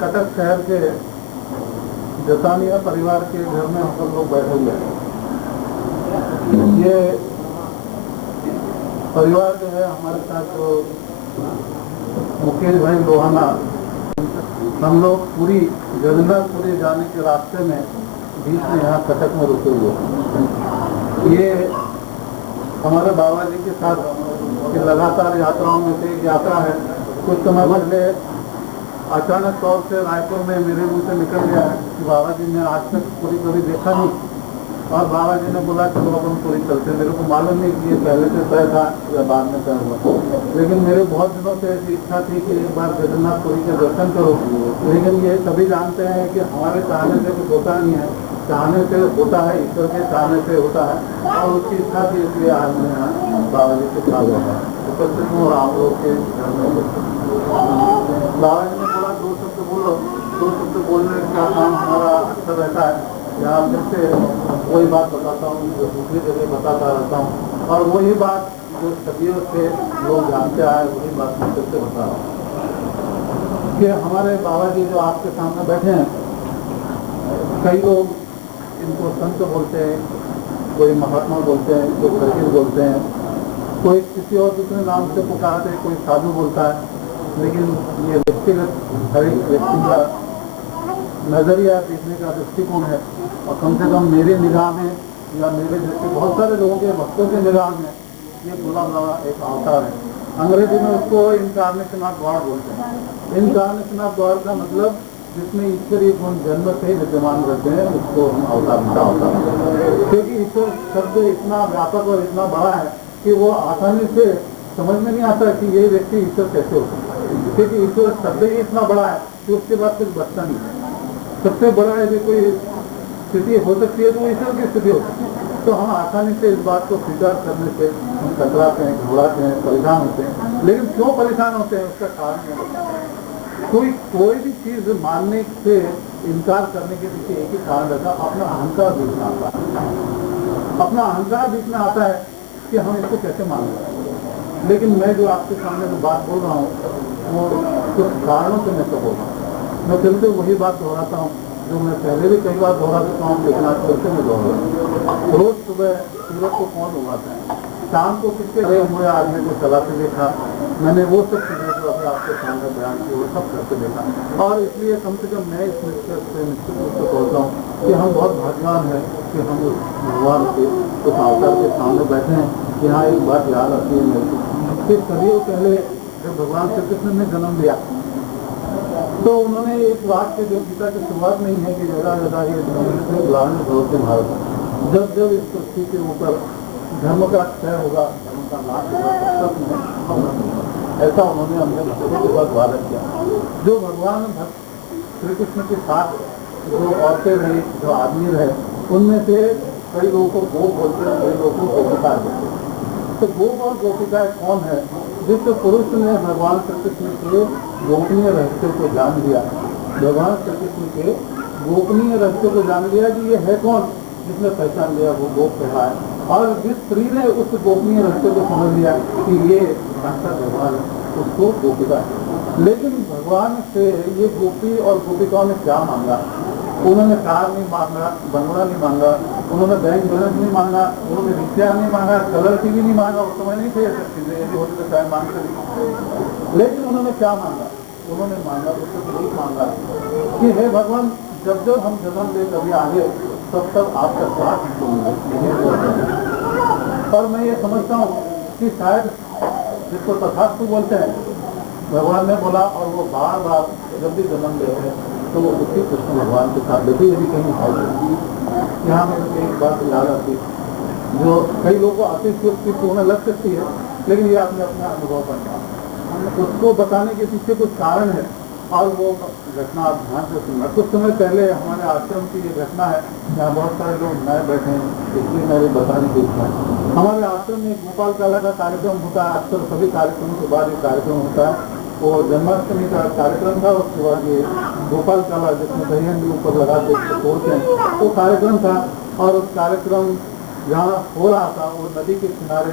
कटक शहर के जसानिया परिवार के घर में हम सब लोग बैठे हुए हैं। ये परिवार जो है हमारे साथ जो मुकेश भाई लोहाना, हम लोग पूरी जगन्नाथपुरी जाने के रास्ते में बीच में यहाँ कटक में रुके हुए। ये हमारे बाबा जी के साथ लगातार यात्राओं में से एक यात्रा है। कुछ समय पहले अचानक तौर से रायपुर में मेरे मुंह से निकल गया है कि बाबा जी ने आज तक पूरी कभी देखा नहीं, और बाबा जी ने बोला चलो अब हम पूरी चलते। मेरे को मालूम नहीं कि ये पहले से तय था या बाद में तय हुआ, लेकिन मेरे बहुत दिनों से ऐसी इच्छा थी कि एक बार जगन्नाथपुरी के दर्शन करो। लेकिन ये सभी जानते हैं कि हमारे चाहने से कुछ होता नहीं है, चाहने से होता है, ईश्वर के चाहने से होता है। और उसकी इच्छा थी, इसलिए आज मैं यहाँ बाबा जी के साथ उपस्थित हूँ और आप लोग के घर में। बाबा जी ने बोला दो शब्द बोलो, दो शब्द बोलने का काम हमारा अच्छा रहता है। यहाँ जैसे वही बात बताता हूँ जो दूसरी जगह बताता रहता हूँ, और वही बात जो सदियों से लोग जानते आए वही बात मैं फिर से बता रहा हूँ कि हमारे बाबा जी जो आपके सामने बैठे हैं, कई लोग इनको संत बोलते हैं, कोई महात्मा बोलते हैं, कोई फकीर बोलते हैं, कोई किसी और दूसरे नाम से पुकारते हैं, कोई साधु बोलता है। लेकिन ये व्यक्तिगत हर एक व्यक्ति का नजरिया देखने का दृष्टिकोण है, और कम से कम मेरे निगाह में या मेरे जैसे बहुत सारे लोगों के भक्तों के निगाह में ये भोला बाबा एक अवतार है। अंग्रेजी में उसको इनकार्नेशन ऑफ गॉड बोलते हैं। इनकार्नेशन ऑफ गॉड का मतलब जिसमें ईश्वरीय गुण जन्म से विद्यमान रहते हैं उसको हम अवतार का अवतार, क्योंकि ईश्वर शब्द इतना व्यापक और इतना बड़ा है कि वो आसानी से समझ में नहीं आता कि ये व्यक्ति ईश्वर कैसे हो सकता है, क्योंकि ईश्वर शब्द ही इतना बड़ा है कि उसके बाद कुछ बचता नहीं है। सबसे बड़ा है कि कोई स्थिति हो सकती है तो ईश्वर की स्थिति हो सकती है। तो हम आसानी से इस बात को स्वीकार करने से हम कतराते हैं, घबराते हैं, परेशान होते हैं। लेकिन क्यों परेशान होते हैं उसका कारण है, कोई भी चीज मानने से इनकार करने के पीछे एक ही कारण रहता है, अपना अहंकार बीच में आता है। अपना अहंकार बीच में आता है कि हम इसको कैसे मान लें। लेकिन मैं जो आपके सामने जो बात बोल रहा हूँ वो कुछ कारणों से मैं तो बोल रहा हूँ। मैं फिर से वही बात दोहराता हूँ जो मैं पहले भी कई बार दोहरा चुका हूँ, लेकिन आज फिर से मैं दोहरा। रोज सुबह सूरज को कौन उगाता है, शाम को किसके गए हुए आदमी को चलाते देखा, मैंने वो सब चीजें जो अभी आपके सामने बयान की वो सब करके देखा। और इसलिए कम से कम मैं इस निश्चित से निश्चित रूप से बोलता हूँ कि हम बहुत भाग्यवान हैं कि हम उस भगवान के उस अवतार के सामने बैठे हैं। यहाँ एक बात याद आती है मेरे को कि सदियों पहले जब भगवान श्री कृष्ण ने जन्म लिया तो उन्होंने एक वाक्य जो गीता की शुरुआत नहीं है कि यदा यदा ये ग्लानि भवति भारत, जब जब इस पृथ्वी के ऊपर धर्म का क्षय होगा, धर्म का नाश होगा, तब तक में ऐसा उन्होंने हमने भक्तों के साथ वादा किया। जो भगवान श्री कृष्ण के साथ जो औरतें रही, जो आदमी रहे, उनमें से कई लोगों को गोप बोलते हैं, कई लोगों को गोपिका बोलते हैं। तो गोप और गोपिका कौन है? जिस पुरुष ने भगवान श्री कृष्ण के गोपनीय रहस्य को जान लिया, भगवान श्री कृष्ण के गोपनीय रहस्य को जान लिया कि ये है कौन, जिसने पहचान लिया वो गोप कहा है। और जिस स्त्री ने उस गोपनीय रहस्य को समझ लिया कि ये भगवान है, उसको गोपिका है। लेकिन भगवान से ये गोपी और गोपिकाओं ने क्या मांगा? उन्होंने कार नहीं मांगा, बंगला नहीं मांगा, उन्होंने बैंक बैलेंस नहीं मांगा, उन्होंने रिक्शा नहीं मांगा, कलर टीवी नहीं मांगा। उस समय नहीं थे ऐसी चीजें, यदि होती तो शायद मांगते। लेकिन उन्होंने क्या मांगा? उन्होंने मांगा, उससे तो यही मांगा कि हे भगवान, जब जब हम जन्म ले कभी आगे तब तब आपका साथ मिलेगा। और मैं ये समझता हूँ कि शायद जिसको तथास्तु बोलते हैं, भगवान ने बोला और वो बार बार जब भी जन्म ले रहे तो वो उसी कृष्ण भगवान के साथ लेते। यदि कहीं है यहाँ में एक बात याद आती जो कई लोगों को अतिशयोक्ति पूर्ण लग सकती है, लेकिन ये आपने अपना अनुभव करना, उसको बताने के पीछे कुछ कारण है। और वो घटना आप ध्यान से सुनना। कुछ समय पहले हमारे आश्रम की ये घटना है, यहाँ बहुत सारे लोग नए बैठे हैं, इसलिए मेरे बताने की इच्छा है। हमारे आश्रम में गोपाल काला का कार्यक्रम होता है, अक्सर सभी कार्यक्रमों के बाद एक कार्यक्रम होता है। वो जन्माष्टमी का कार्यक्रम था, उसके बाद ये गोपाल काला जिसमें दही हंडी ऊपर लगा के तोड़ते हैं, वो कार्यक्रम था। और उस कार्यक्रम जहाँ हो रहा था वो नदी के किनारे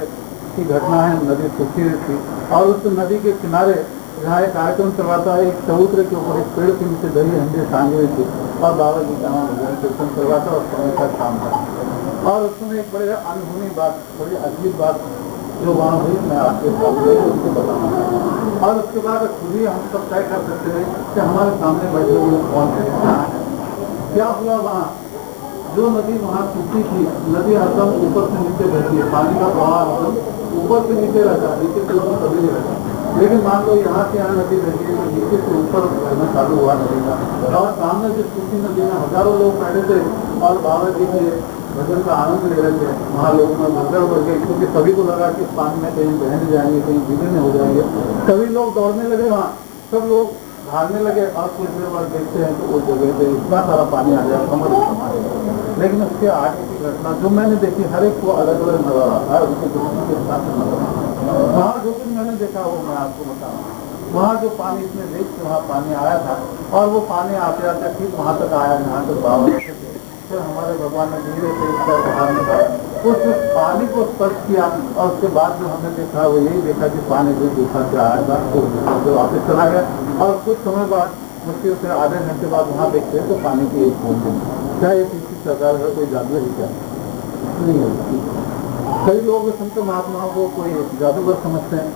की घटना है। नदी सूखी थी और उस नदी के किनारे जहाँ एक कार्यक्रम चलवाता है, एक चबूतरे के ऊपर एक पेड़ के नीचे दही हंडी टांगी हुई थी और बाबा जी का भजन कीर्तन करवाता और समय का काम था। और उसमें एक बड़े अनहोनी बात, बड़ी अजीब बात जो वहाँ हुई, मैं आपके सामने उसको बताऊँगा। और उसके बाद खुद ही हम सब तय कर सकते हैं कि हमारे सामने बैठे हुए कौन है, क्या हुआ। वहाँ जो नदी वहाँ सूखी थी, नदी हरदम ऊपर से नीचे बहती है, पानी का प्रवाह हरदम ऊपर से नीचे रहता है, नीचे से ऊपर कभी नहीं रहता। लेकिन मान लो यहाँ से यहाँ नदी बहती है तो नीचे से ऊपर बहना चालू हुआ नदी का। और सामने जिस सूखी नदी में हजारों लोग बैठे थे और बाबा जी के भजन का आनंद ले रहे थे, वहाँ लोगों में भगदड़ बढ़ गई, क्योंकि सभी को लगा कि पानी में कहीं बहने जाएंगे, कहीं विलीन हो जाएंगे। सभी लोग दौड़ने लगे, वहाँ सब लोग भागने लगे। और कुछ देर बाद देखते हैं तो उस जगह पे इतना सारा पानी आ गया, कमर समाज। लेकिन उसके आगे की घटना जो मैंने देखी, हर एक को अलग अलग नजर आता है, उसके दृष्टि के हिसाब से नजर आता है। वहाँ जो कुछ मैंने देखा वो मैं आपको बताऊँ। वहाँ जो पानी इसमें देख के वहाँ पानी आया था और वो पानी आते आते ठीक वहाँ तक आया जहाँ तक बाबा। फिर हमारे भगवान ने धीरे से उसका बाहर निकाला, उस पानी को स्पर्श किया और उसके बाद जो हमने देखा वो यही देखा कि पानी जो दूसरा से आया था तो वापस चला गया। और कुछ समय बाद मुश्किल से आधे घंटे बाद वहाँ देखते तो पानी की एक बूंद थी। क्या ये किसी सरकार का कोई जादू है क्या? नहीं है। कई लोग संत महात्माओं को कोई जादूगर समझते हैं,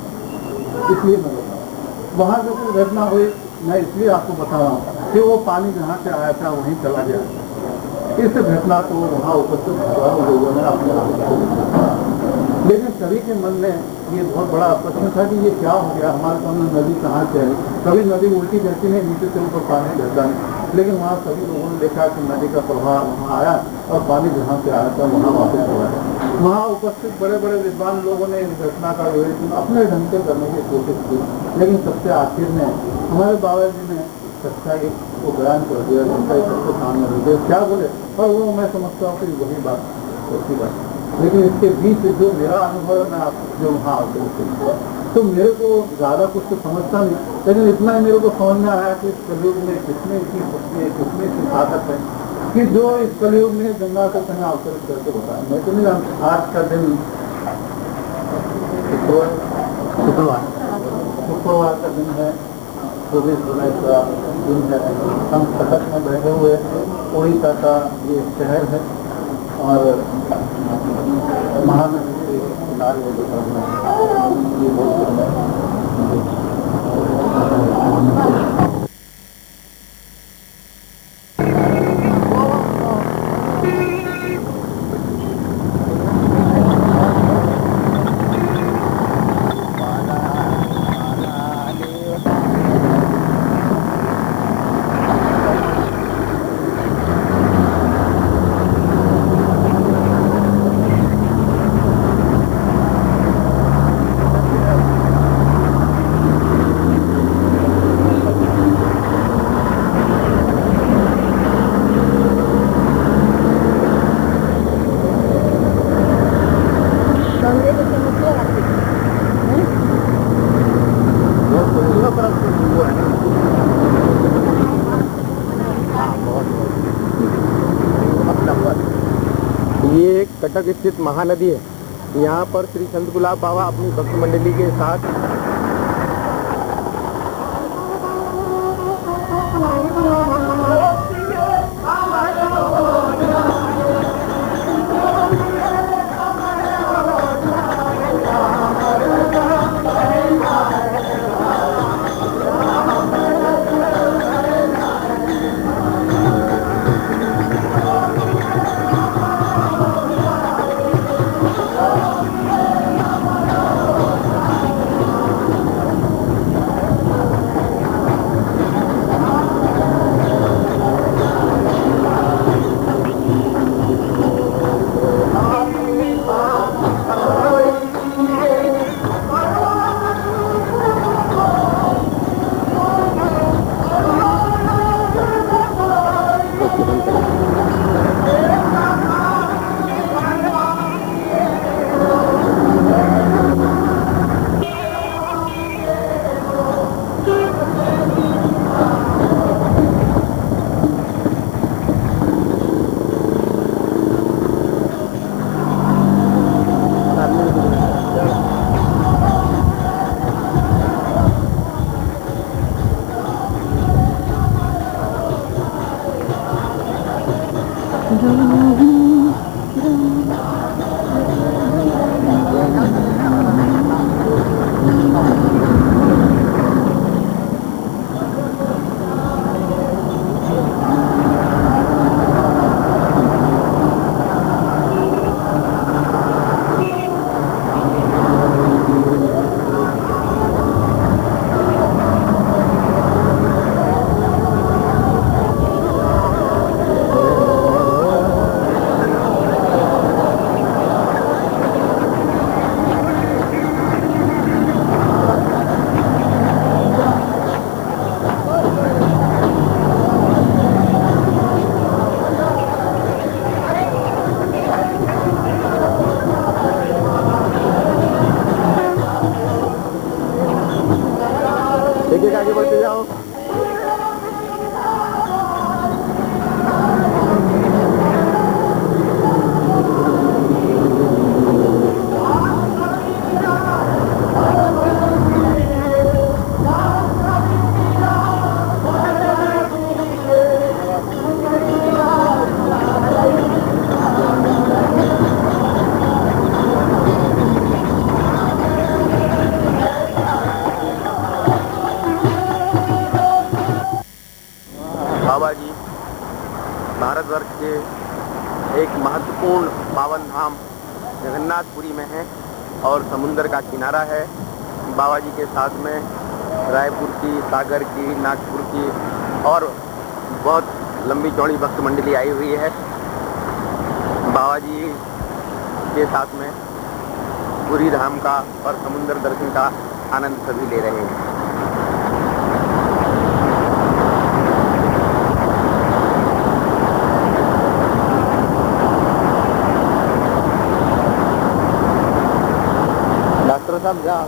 इसलिए मैं बता रहा हूँ। वहाँ जो कुछ घटना हुई मैं इसलिए आपको बता रहा हूँ कि वो पानी जहाँ से आया था वहीं चला गया। इस घटना को वहाँ उपस्थित हजारों लोगों ने अपने आप को, लेकिन सभी के मन में ये बहुत बड़ा प्रश्न था कि ये क्या हो गया, हमारे सामने नदी कहाँ से आई। कभी नदी उल्टी बहती नहीं, नीचे से ऊपर पानी बहता नहीं। लेकिन वहाँ सभी लोगों ने देखा कि नदी का प्रवाह वहाँ आया और पानी जहाँ से आया था वहाँ वापस चला गया। वहाँ उपस्थित बड़े बड़े विद्वान लोगों ने इस घटना का विवेचन अपने ढंग से करने की कोशिश की, लेकिन सबसे आखिर में हमारे बाबा जी ने सच्चाई को बयान कर दिया, सच्चाई सबके सामने रख दिया। क्या बोले, और वो मैं समझता हूँ कि वही बात सच्ची बात। लेकिन इसके बीच जो मेरा अनुभव है मैं आपको जो वहाँ आकर तो मेरे को ज़्यादा कुछ तो समझता नहीं, लेकिन इतना ही मेरे को समझ में आया कि इस कलयुग में कितने की शक्ति है, कितने की ताकत है कि जो इस कलयुग में गंगा को कहीं अवतरित करके बताया। मैं तो नहीं जानता। आज का दिन शुक्रवार का दिन है, 24 जुलाई का दिन है। हम कटक में बैठे हुए, उड़ीसा का ये शहर है और महानदी के किनारे ये बहुत कटक स्थित महानदी है। यहाँ पर श्री संत गुलाब बाबा अपनी भक्त मंडली के साथ आगे बढ़ते जाओ। बाबा जी भारतवर्ष के एक महत्वपूर्ण पावन धाम जगन्नाथपुरी में है और समुद्र का किनारा है। बाबा जी के साथ में रायपुर की, सागर की, नागपुर की और बहुत लंबी चौड़ी भक्त मंडली आई हुई है। बाबा जी के साथ में पुरी धाम का और समुद्र दर्शन का आनंद सभी ले रहे हैं। डॉक्टर साहब जा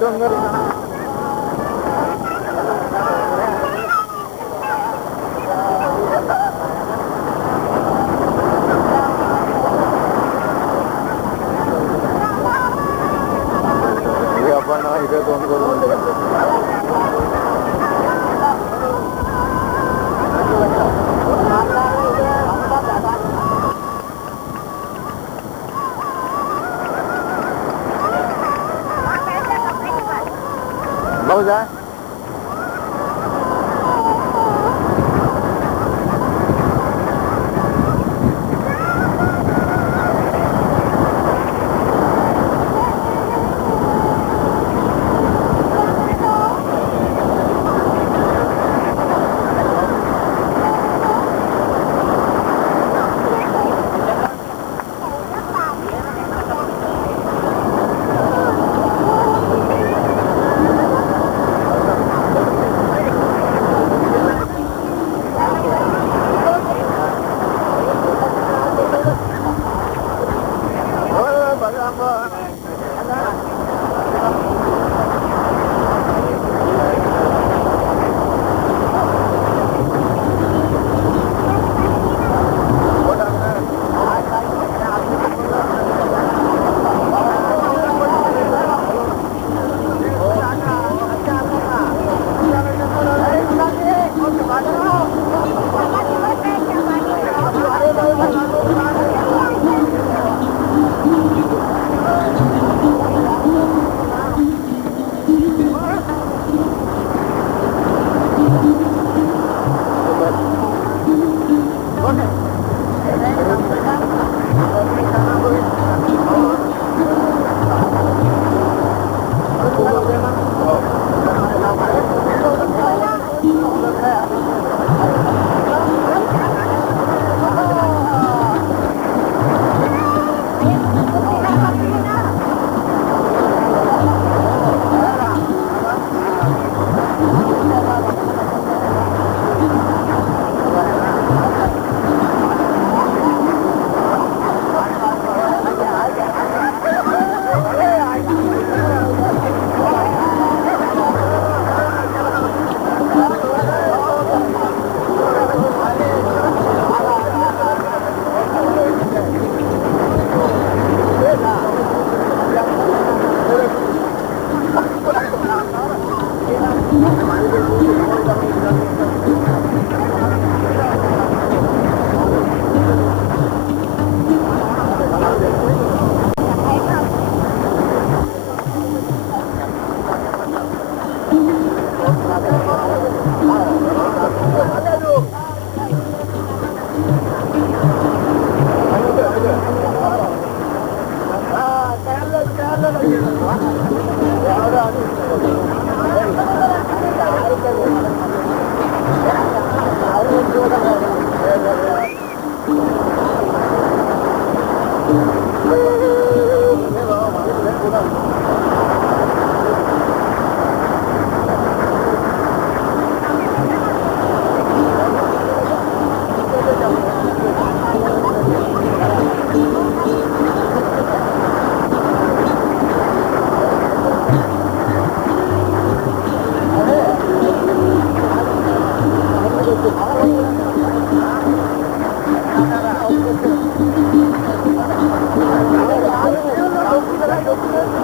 डोंगर हे आपण इथे दोन करून भाऊ जा Hãy subscribe cho kênh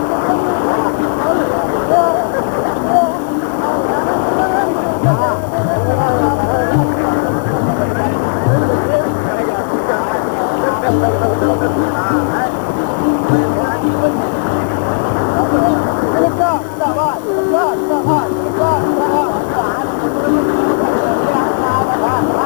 Ghiền Mì Gõ để không bỏ lỡ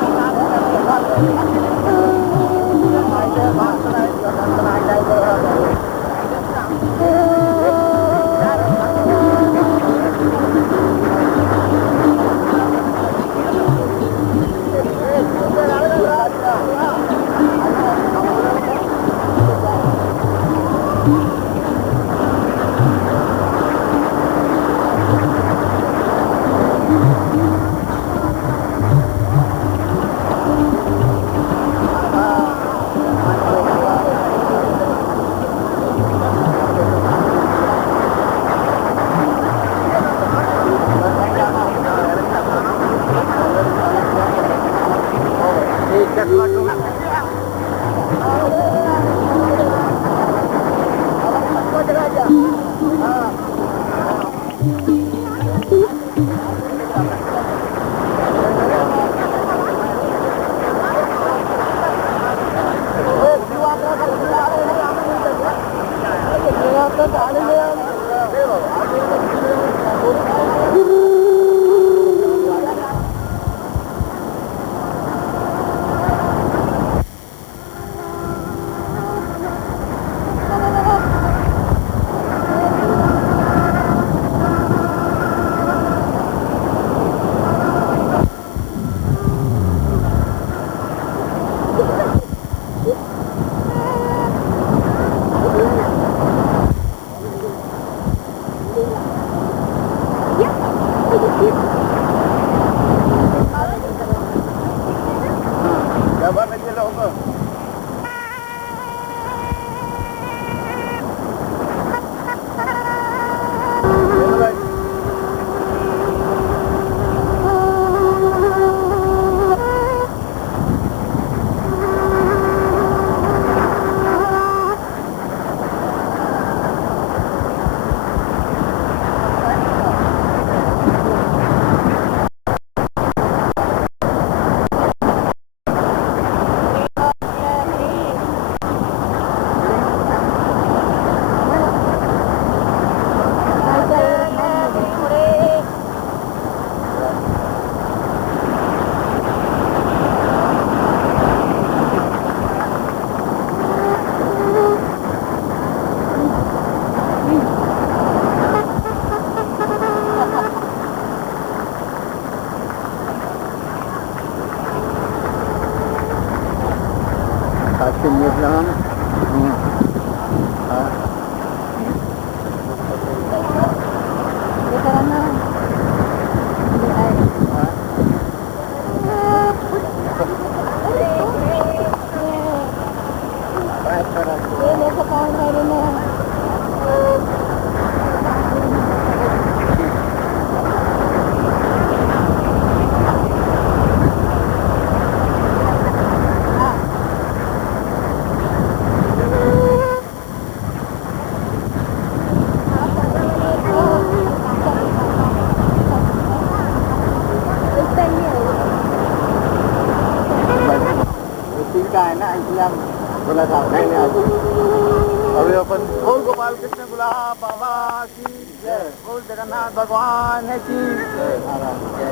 अभी अपन बोल गोपाल कृष्ण गुलाब बाबा की जय, बोल जगन्नाथ भगवान की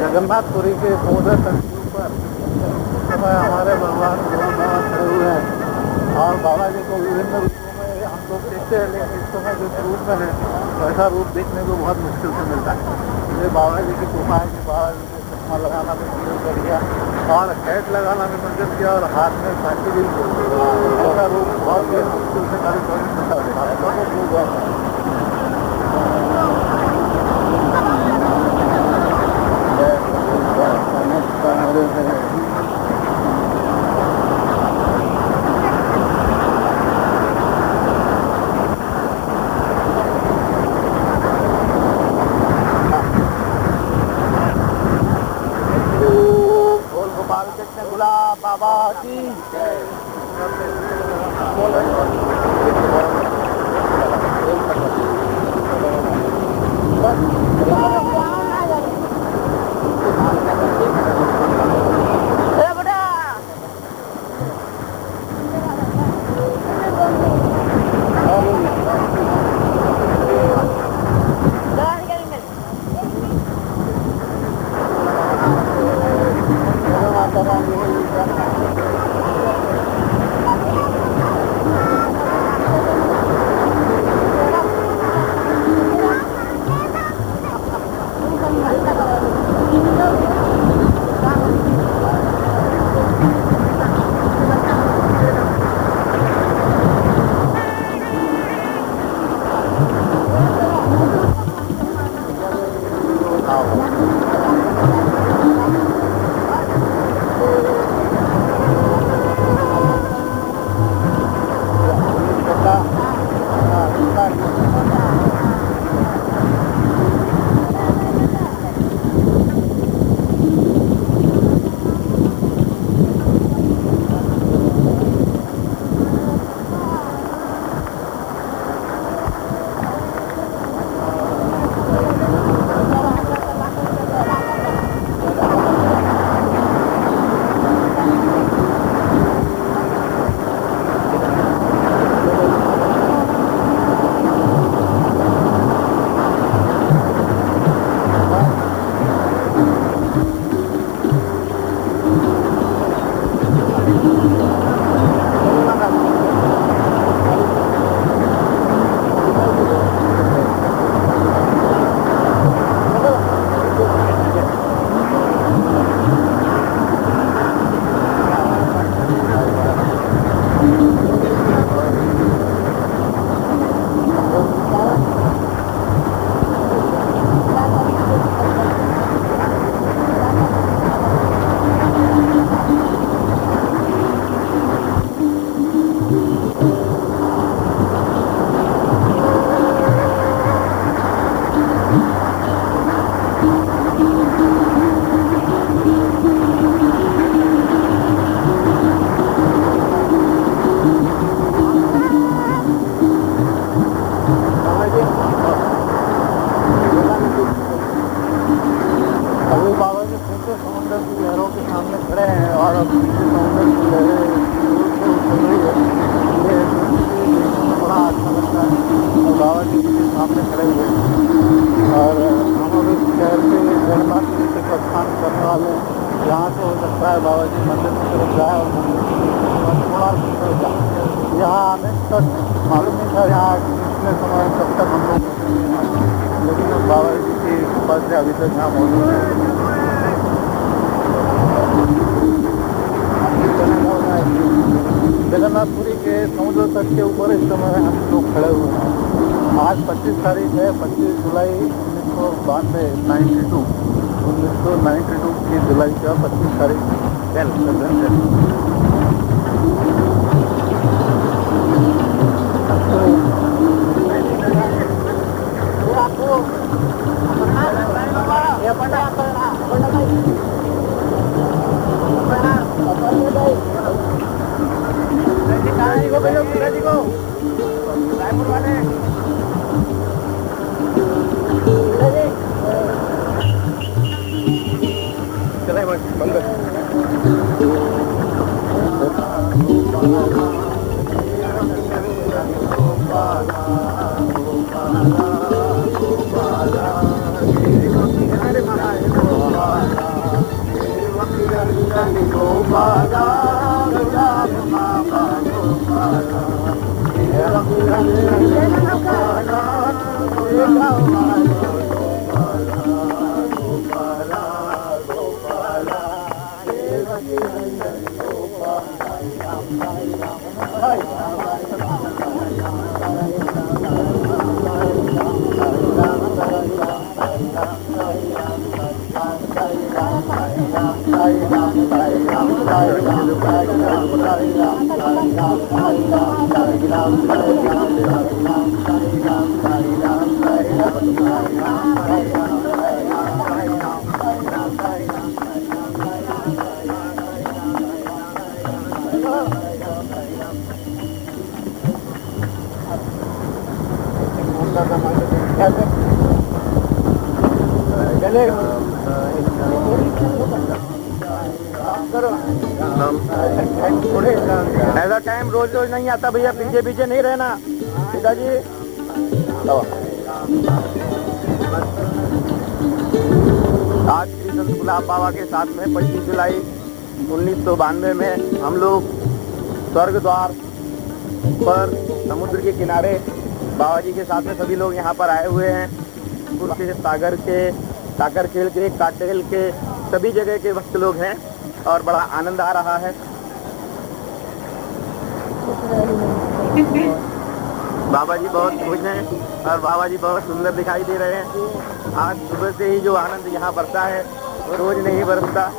जगन्नाथपुरी के समुद्र तट के ऊपर समय हमारे भगवान जगन्नाथ खड़े हुए हैं और बाबा जी को विभिन्न रूपों में हम लोग देखते हैं, लेकिन इस समय जिस रूप में है वैसा रूप देखने को बहुत मुश्किल से मिलता है। ये बाबा जी की कृपा है कि बाबा जी को चश्मा लगाना भी शुरू कर दिया और हैट लगाना भी मंजूर किया और हाथ में साथी भी ऐसा रूप बहुत ही मुश्किल से कभी कभी मिलता है। बाबा की खड़े हैं और अब समुद्र की लहरें दूर से उछल रही है। ये देखने में बड़ा अच्छा लगता है और बाबा जी के सामने खड़े हुए हैं। और हम अब इस शहर के जगन्नाथपुरी से प्रस्थान करने वाले हैं। यहाँ से हो सकता है बाबा जी मंदिर की तरफ जाए और मंदिर की थोड़ा सुंदर जाए। यहाँ आने तक मालूम नहीं था यहाँ पिछले समय कब तक हम लोग रुकेंगे, लेकिन अब बाबा जी की कृपा से अभी तक यहाँ मौजूद है। जगन्नाथपुरी के समुद्र तट के ऊपर इस समय हम लोग खड़े हुए हैं। आज 25 तारीख है, 25 जुलाई 1992 की जुलाई का 25 तारीख दिन है। ऐसा टाइम रोज रोज नहीं आता भैया, पीछे पीछे नहीं रहना पिताजी। आज श्री संत गुलाब बाबा के साथ में 25 जुलाई 1992 में हम लोग स्वर्ग द्वार पर समुद्र के किनारे बाबा जी के साथ में सभी लोग यहाँ पर आए हुए हैं। के सागर खेल के काटेल के सभी जगह के भक्त लोग हैं और बड़ा आनंद आ रहा है। बाबा जी बहुत खुश हैं और बाबा जी बहुत सुंदर दिखाई दे रहे हैं। आज सुबह से ही जो आनंद यहाँ बरसा है वो रोज नहीं बरसता।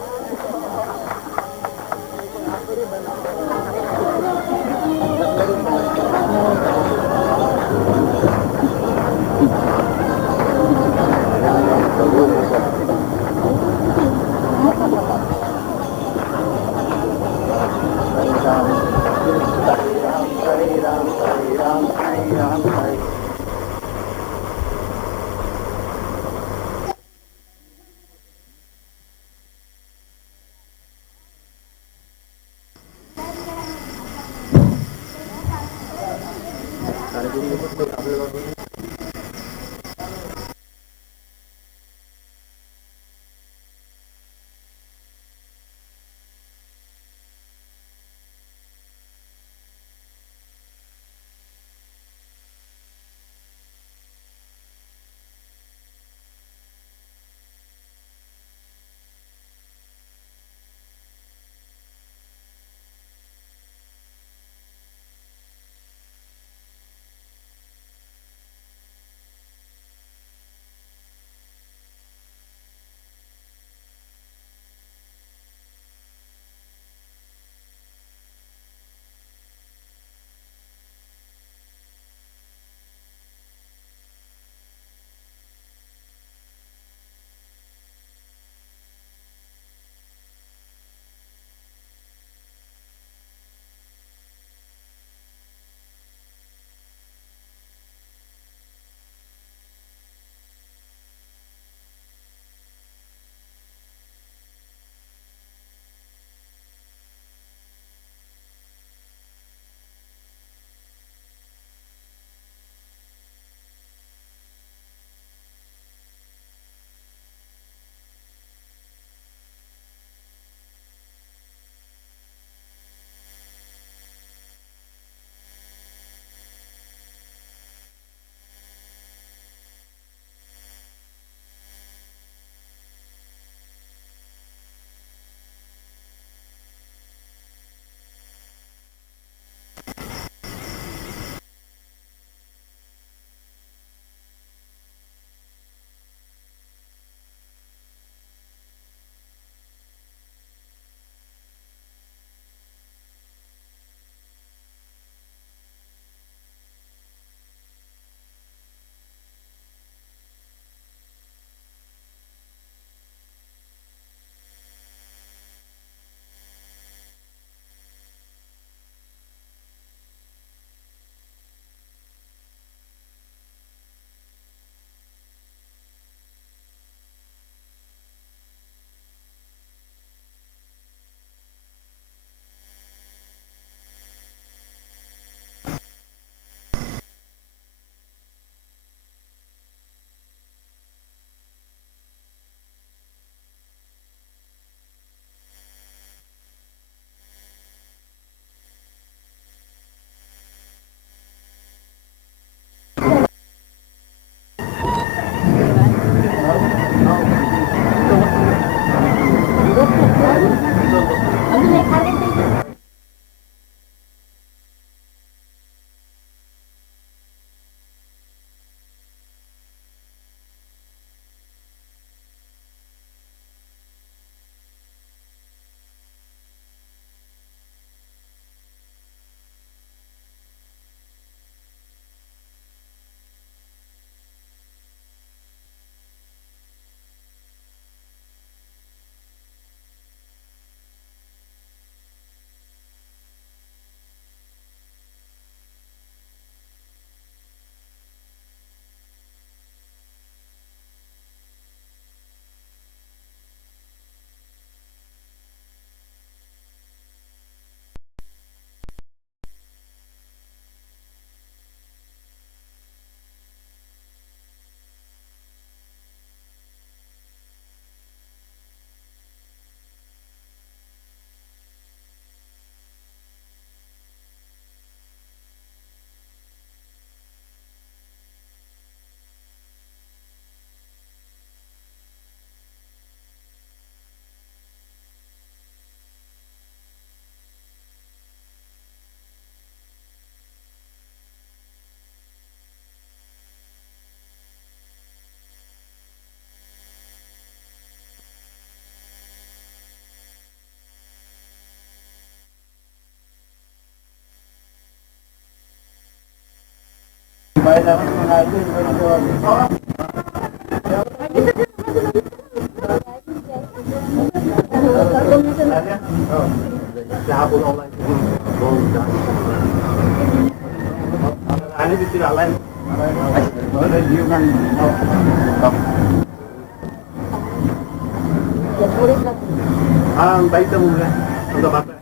हाँ बाइक तो मुझे तो बात है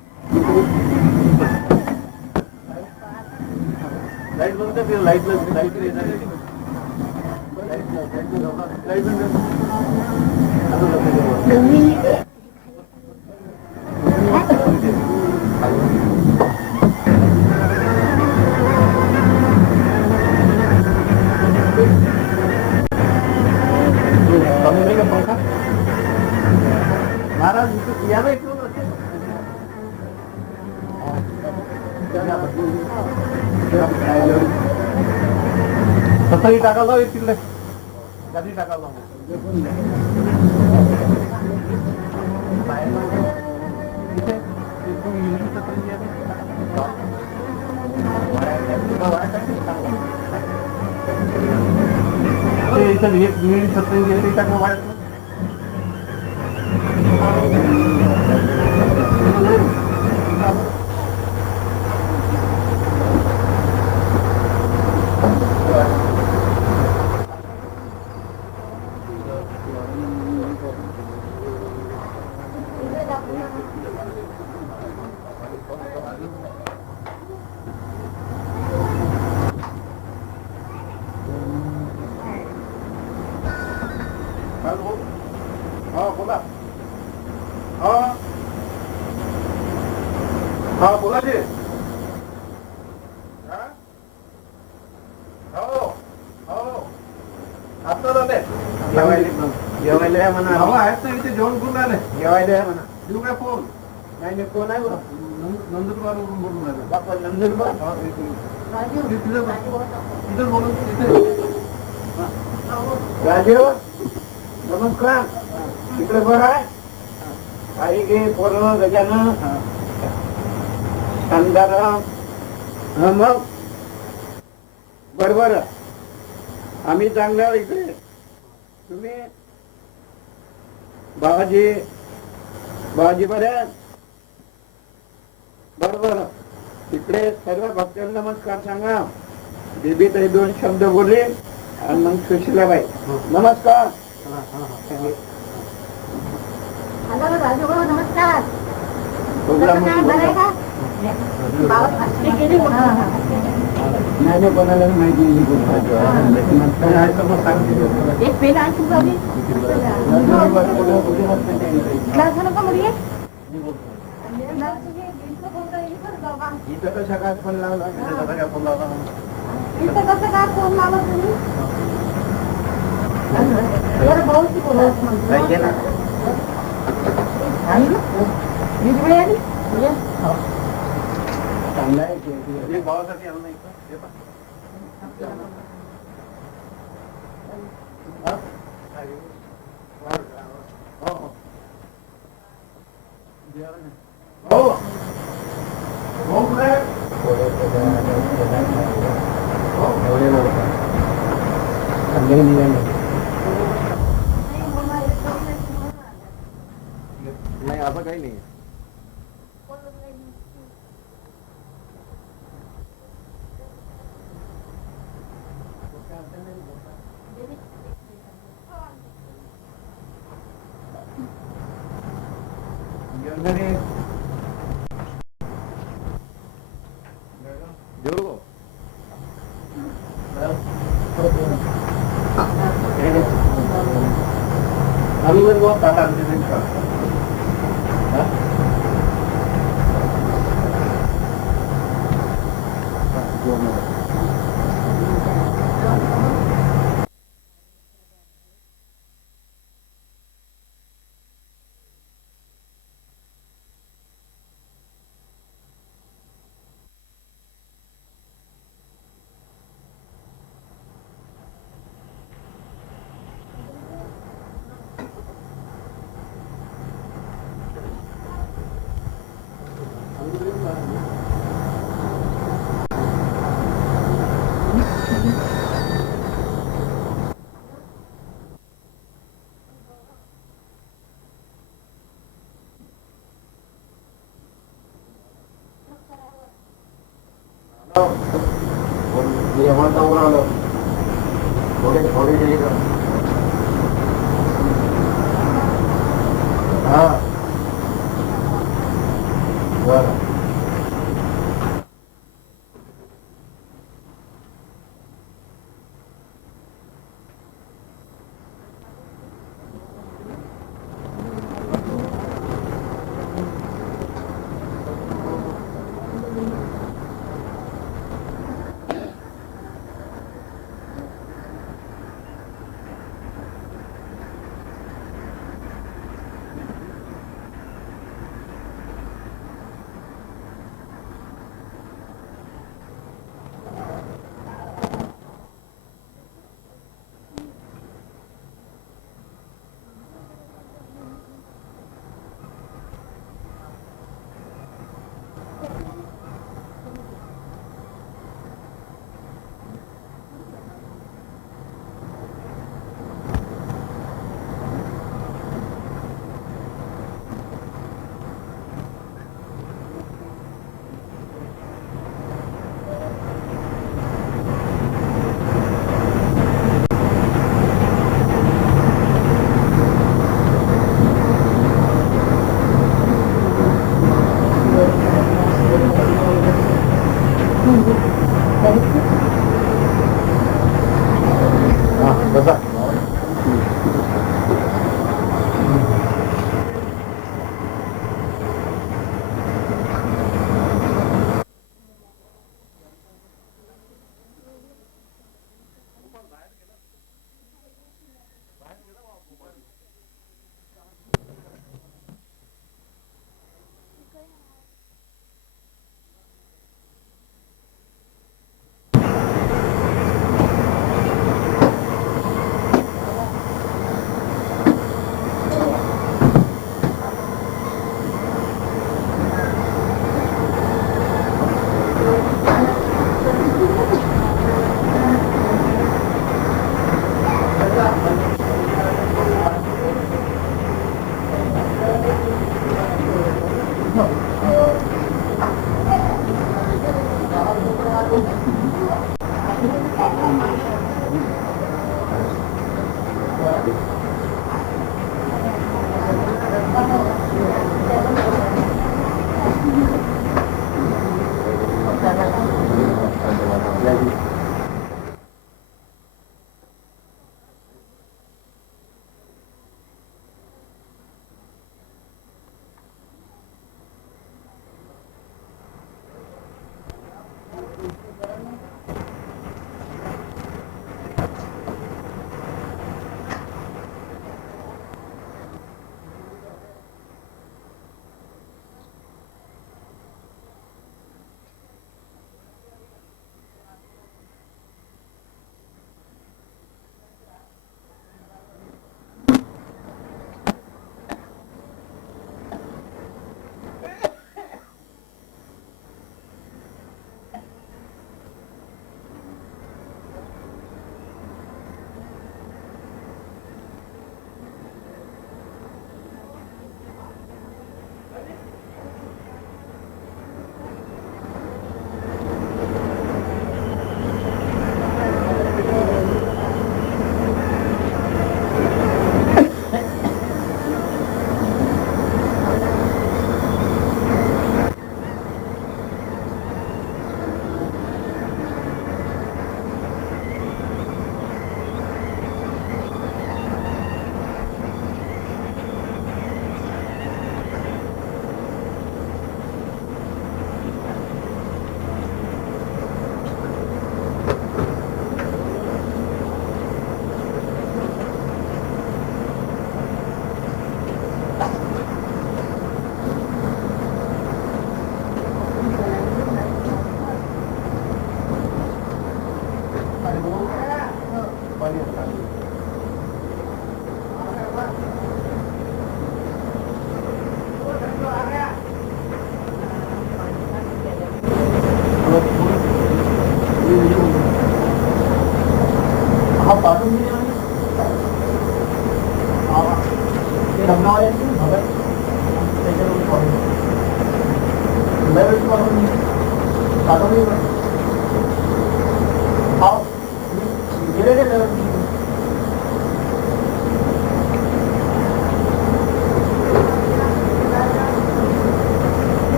लाइट बंद कर फिर लाइट पंखा महाराज या में क्यों सत्तरी टाका जाऊ तिकडे कधी टाका जाऊ इथं सत्तरी टाका वाढत बोला हाँ बोला जी आता झाले जेवायला आहे म्हणा हवा आहेत ना इथे जेवण करून राहिले जेवायला आहे म्हणा देऊ काय फोन नाही नाही कोण आहे नंदुरबार बोलून राहिले बापा नंदुरबार तिथं बोलून तिथे राजीव नमस्कार इकडे बरं आहे आई गे पोरं गजानं शानदाराम हा मग बरोबर आम्ही चांगल्या इकडे तुम्ही बाबाजी बरे बरोबर तिकडे सर्व भक्तांना नमस्कार सांगा देवी ताई 2 शब्द बोलले आणि मग सुशीलाबाई नमस्कार नमस्कार नाही कोणाला माहिती एक पेन आणखी इथं कशा काय फोन लावला फोन लावला इथं कसं काय फोन लावला तुम्ही चांगला आहे भावासाठी आलं नाही हो नाही असं काही नाही आम्ही पण बहुत टाटा ये हमारा उड़ा थोड़े थोड़े देगा हाँ बरं बसा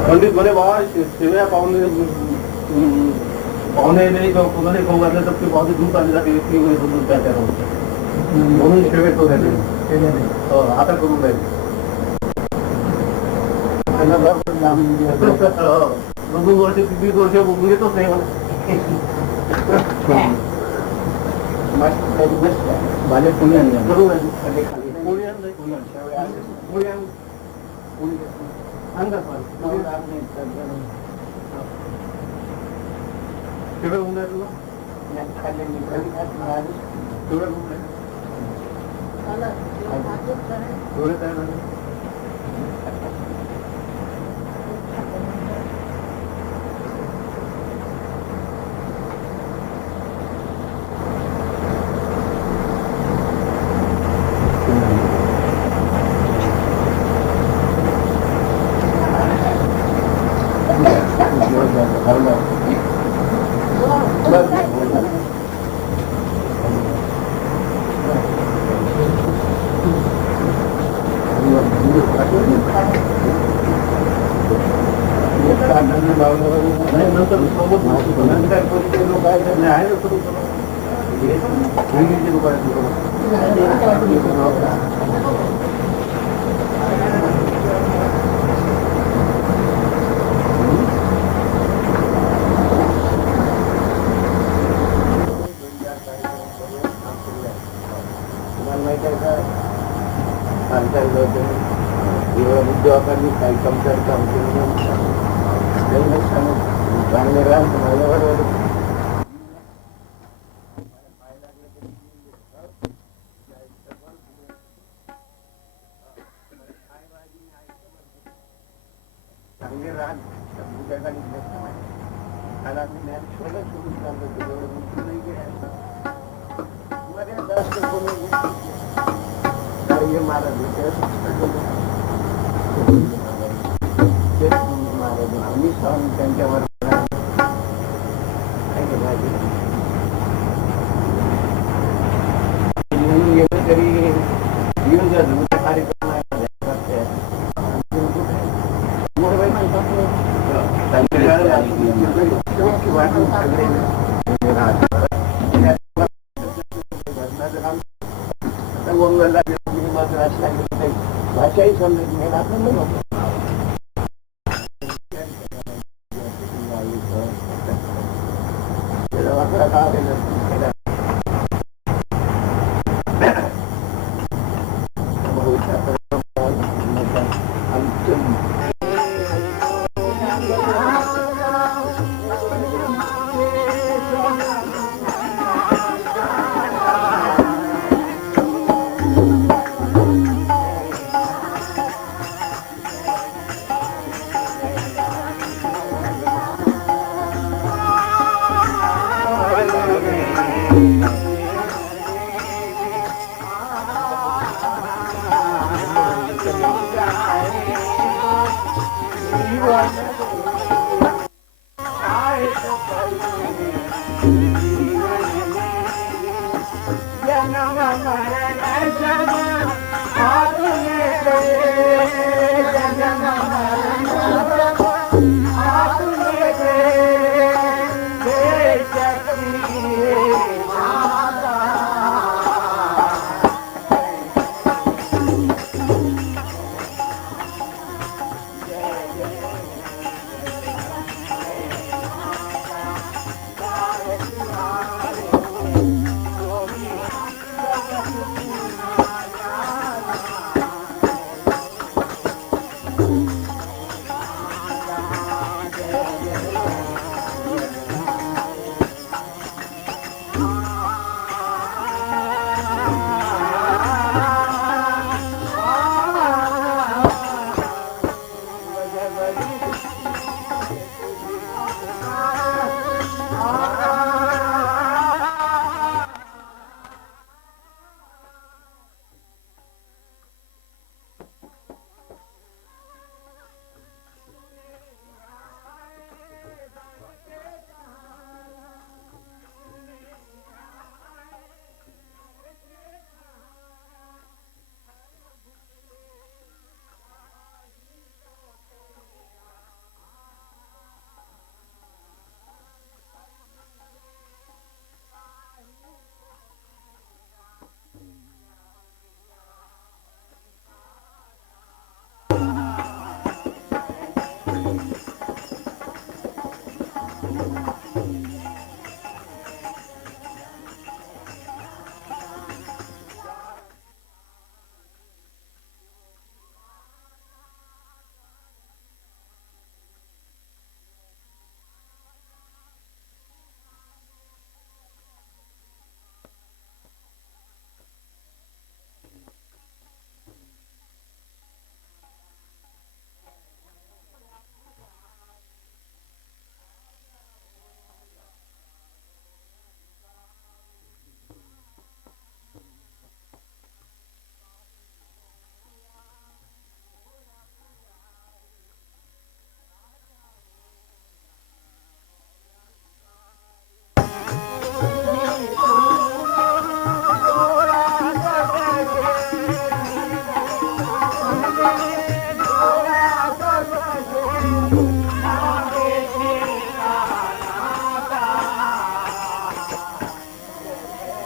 पंडित म्हणे बाबा शिव्या पाहुणे नाही कोणाने खाऊ घातलं तर ते पाहुणे दूध आणण्यासाठी दूध प्यायच्या म्हणून शिवे तो आता करून राहील 2 वर्ष 3 वर्ष बघून येतोच नाही मला पुणे शिवे होऊन जाईल तुला तयार झाले नंतर सोबत लोक आहे उद्योगांनी काही कमतर काम केलं चांगले राहत माझ्यावर चांगले राहत उद्योगांनी आणि आम्ही ज्ञानेश्वरला सोडून चाललो नाही गेले महाराज आम्ही सहन त्यांच्यावर गेलं तरी येऊन जात कार्यक्रम भाषाही समजत नाही आपण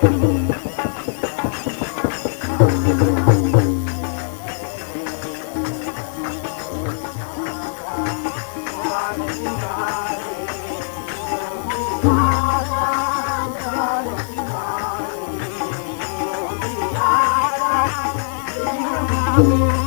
Thank you.